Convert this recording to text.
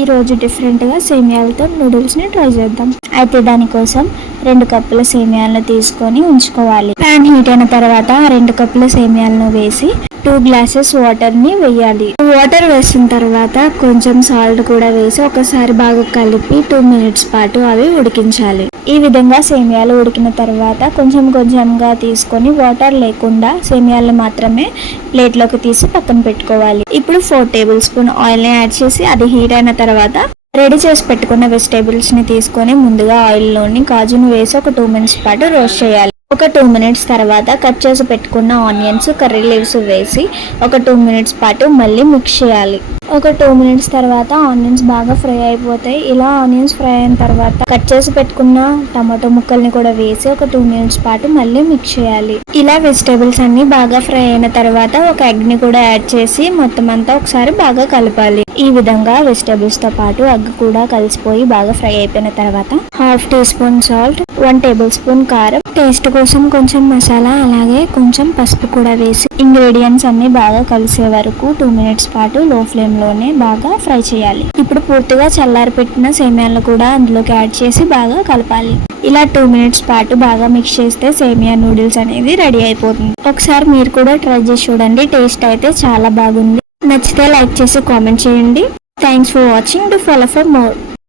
ఈ రోజు డిఫరెంట్గా సేమియాలతో నూడిల్స్ని ట్రై చేద్దాం. అయితే దానికోసం 2 కప్పుల సేమియాలను తీసుకొని ఉంచుకోవాలి. ప్యాన్ హీట్ అయిన తర్వాత 2 కప్పుల సేమియాలను వేసి 2 గ్లాసెస్ వాటర్ని వేయాలి. వాటర్ వేసిన తర్వాత కొంచెం సాల్ట్ కూడా వేసి ఒకసారి బాగా కలిపి 2 మినిట్స్ పాటు అవి ఉడికించాలి. ఈ విధంగా సేమియాలు ఉడికిన తర్వాత కొంచెం కొంచెంగా తీసుకొని వాటర్ లేకుండా సేమియాలను మాత్రమే ప్లేట్లోకి తీసి పక్కన పెట్టుకోవాలి. ఇప్పుడు 4 టేబుల్ స్పూన్ ఆయిల్ని యాడ్ చేసి అది హీట్ అయిన తర్వాత రెడీ చేసి పెట్టుకున్న వెజిటేబుల్స్ని తీసుకొని ముందుగా ఆయిల్లోని కాజును వేసి ఒక 2 మినిట్స్ పాటు రోస్ట్ చేయాలి. ఒక 2 మినిట్స్ తర్వాత కట్ చేసి పెట్టుకున్న ఆనియన్స్, కర్రీ లీవ్స్ వేసి ఒక 2 మినిట్స్ పాటు మళ్ళీ మిక్స్ చేయాలి. ఒక 2 మినిట్స్ తర్వాత ఆనియన్స్ బాగా ఫ్రై అయిపోతాయి. ఇలా ఆనియన్స్ ఫ్రై అయిన తర్వాత కట్ చేసి పెట్టుకున్న టమాటో ముక్కల్ని కూడా వేసి ఒక 2 మినిట్స్ పాటు మళ్ళీ మిక్స్ చేయాలి. ఇలా వెజిటేబుల్స్ అన్ని బాగా ఫ్రై అయిన తర్వాత ఒక ఎగ్ని కూడా యాడ్ చేసి మొత్తం అంతా ఒకసారి బాగా కలపాలి. ఈ విధంగా వెజిటేబుల్స్ తో పాటు ఎగ్ కూడా కలిసిపోయి బాగా ఫ్రై అయిపోయిన తర్వాత 1/2 teaspoon salt, 1 tablespoon కారం, టేస్ట్ కోసం కొంచెం మసాలా, అలాగే కొంచెం పసుపు కూడా వేసి ఇంగ్రీడియంట్స్ అన్ని బాగా కలిసే వరకు 2 మినిట్స్ పాటు లో ఫ్లేమ్ లోనే బాగా ఫ్రై చేయాలి. ఇప్పుడు పూర్తిగా చల్లారి పెట్టిన సేమియాలను కూడా అందులోకి యాడ్ చేసి బాగా కలపాలి. ఇలా 2 మినిట్స్ పాటు బాగా మిక్స్ చేస్తే సేమియా నూడిల్స్ అనేది రెడీ అయిపోతుంది. ఒకసారి మీరు కూడా ట్రై చేసి చూడండి. టేస్ట్ అయితే చాలా బాగుంది. నచ్చితే లైక్ చేసి కామెంట్ చేయండి. Thanks for watching. Do follow for more.